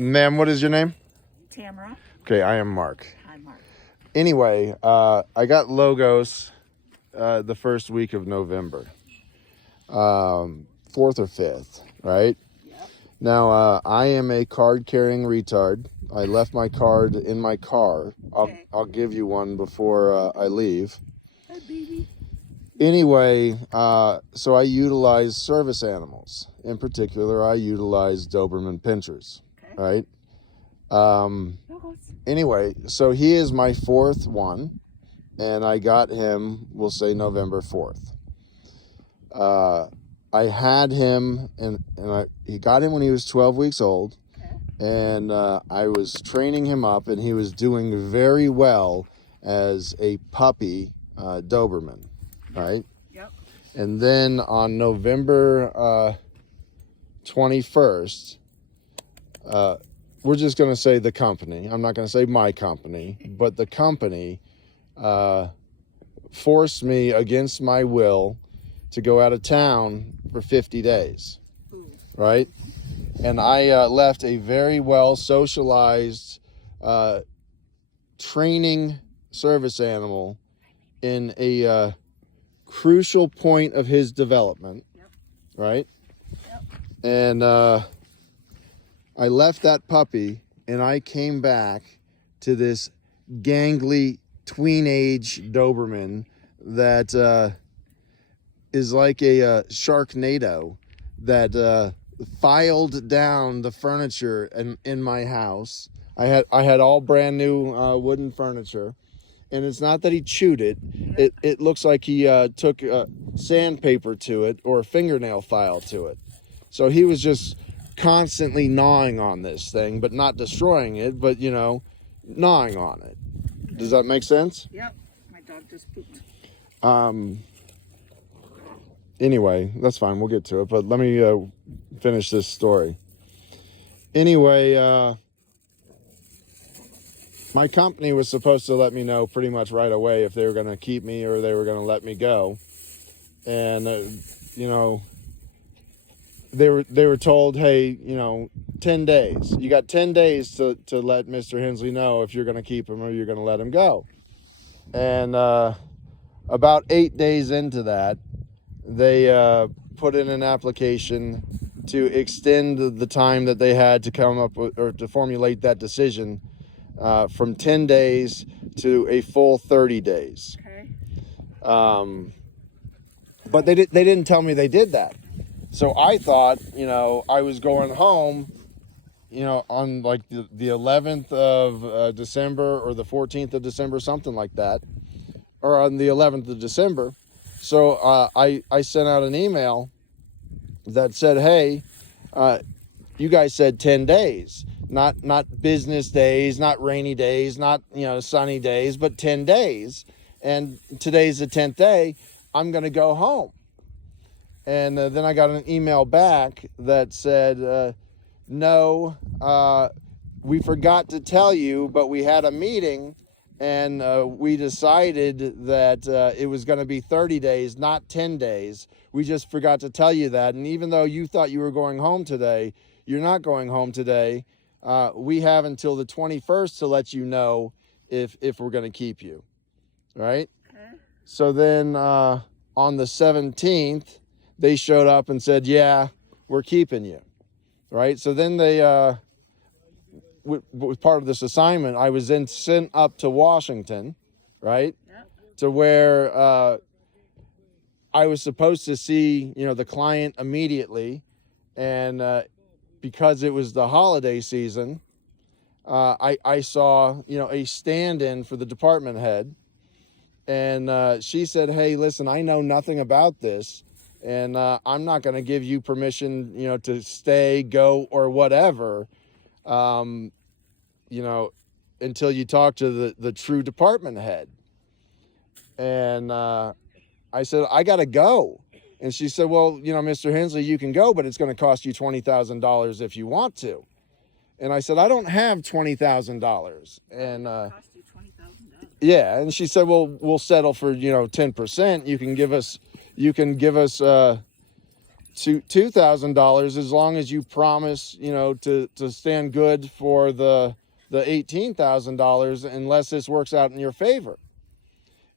Ma'am, what is your name? Tamara. Okay, I am Mark. Hi, Mark. Anyway, I got Logos the first week of November, 4th or 5th, right? Yep. Now, I am a card-carrying retard. I left my card in my car. Okay. I'll give you one before I leave. Hi, baby. Anyway, so I utilize service animals. In particular, I utilize Doberman Pinschers, Okay. right? Logos. Anyway, so he is my 4th one, and I got him, we'll say November 4th. I had him, he got him when he was 12 weeks old, Okay. and I was training him up, and he was doing very well as a puppy Doberman, right? Yep. And then on November 21st, we're just going to say the company. I'm not going to say my company, but the company forced me against my will to go out of town for 50 days, Ooh. right? And I left a very well socialized training service animal in a crucial point of his development, Yep. right? Yep. And I left that puppy and I came back to this gangly tween-age Doberman that is like a Sharknado that filed down the furniture in my house. I had all brand new wooden furniture, and it's not that he chewed it. It looks like he took sandpaper to it or a fingernail file to it. So he was just constantly gnawing on this thing, but not destroying it, but gnawing on it. Does that make sense? Yep. My dog just pooped. Anyway, that's fine. We'll get to it, but let me finish this story. Anyway, my company was supposed to let me know pretty much right away if they were going to keep me or they were going to let me go. And, they were told, hey, 10 days. You got 10 days to let Mr. Hensley know if you're going to keep him or you're going to let him go. And about 8 days into that, they put in an application to extend the time that they had to come up with, or to formulate that decision from 10 days to a full 30 days. Okay. But they didn't tell me they did that. So I thought, I was going home, on like the 11th of December or the 14th of December, something like that, or on the 11th of December. So I sent out an email that said, hey, you guys said 10 days, not business days, not rainy days, not, sunny days, but 10 days. And today's the 10th day. I'm going to go home. And then I got an email back that said, no, we forgot to tell you, but we had a meeting and we decided that it was going to be 30 days, not 10 days. We just forgot to tell you that. And even though you thought you were going home today, you're not going home today. We have until the 21st to let you know if we're going to keep you. Right? Okay. So then on the 17th, they showed up and said, yeah, we're keeping you. Right? So then they, with part of this assignment, I was then sent up to Washington, right? Yep. To where I was supposed to see, the client immediately. And because it was the holiday season, I saw, a stand-in for the department head. And she said, hey, listen, I know nothing about this. And I'm not going to give you permission, to stay, go, or whatever, until you talk to the true department head. And I said, I got to go. And she said, well, Mr. Hensley, you can go, but it's going to cost you $20,000 if you want to. And I said, I don't have $20,000. And Cost you $20,000. yeah, and she said, well, we'll settle for 10%. You can give us to $2,000 as long as you promise, you know, to stand good for the $18,000 unless this works out in your favor.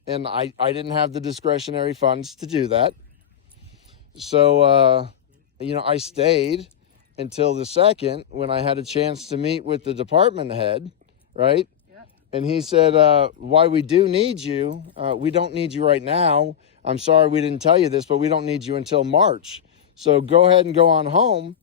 And I didn't have the discretionary funds to do that. So, you know, I stayed until the 2nd when I had a chance to meet with the department head, right? Yep. And he said, why we do need you, we don't need you right now. I'm sorry we didn't tell you this, but we don't need you until March. So go ahead and go on home.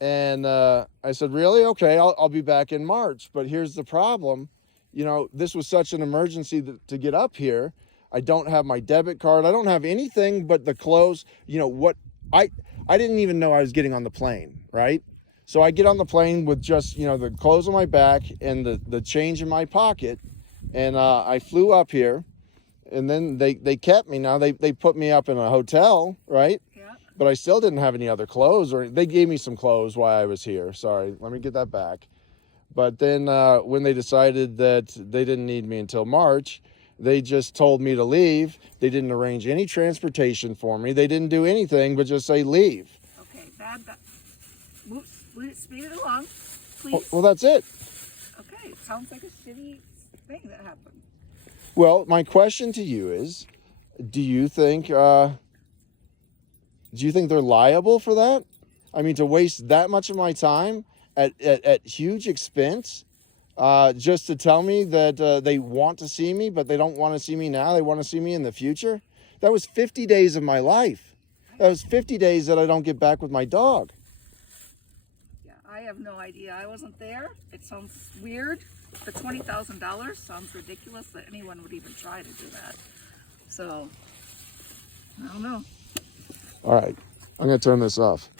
And I said, really? Okay, I'll be back in March. But here's the problem. You know, this was such an emergency to get up here. I don't have my debit card. I don't have anything but the clothes. You know, what I didn't even know I was getting on the plane, right? So I get on the plane with just, you know, the clothes on my back and the change in my pocket. And I flew up here. And then they kept me. Now they put me up in a hotel, right? Yeah. But I still didn't have any other clothes, or they gave me some clothes while I was here. Sorry, let me get that back. But then when they decided that they didn't need me until March, they just told me to leave. They didn't arrange any transportation for me. They didn't do anything but just say leave. Okay, bad. Speed it along, please. Well, that's it. Okay, it sounds like a shitty thing that happened. Well, my question to you is, do you think they're liable for that? I mean, to waste that much of my time at huge expense, just to tell me that they want to see me, but they don't want to see me now. They want to see me in the future. That was 50 days of my life. That was 50 days that I don't get back with my dog. Yeah, I have no idea. I wasn't there. It sounds weird. The $20,000 sounds ridiculous that anyone would even try to do that. So, I don't know. All right, I'm going to turn this off.